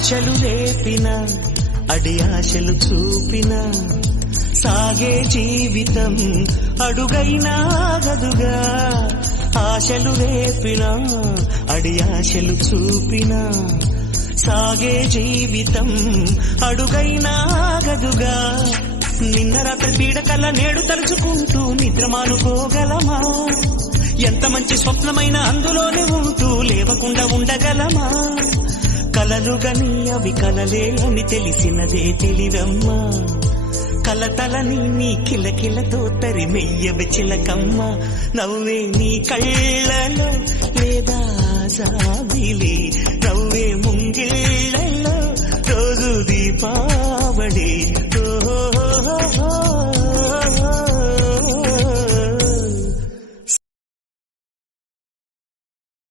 ఆశలు రేపిన అడి ఆశలు చూపిన సాగే జీవితం అడుగైనా ఆగదుగా. ఆశలు రేపిన అడి ఆశలు చూపిన సాగే జీవితం అడుగైనా ఆగదుగా. నిన్న రాత్రి పీడకల నేడు తలుచుకుంటూ నిద్రమానుకోగలమా? ఎంత మంచి స్వప్నమైన అందులోనే ఉంటూ లేవకుండా ఉండగలమా? కలలుగని అవి కలలే అని తెలిసినదే తెలివమ్మా. కలతలని నీ కిలకిలతో తరిమెయ్యవి చిలకమ్మ. నవ్వే నీ కళ్ళలో లేదా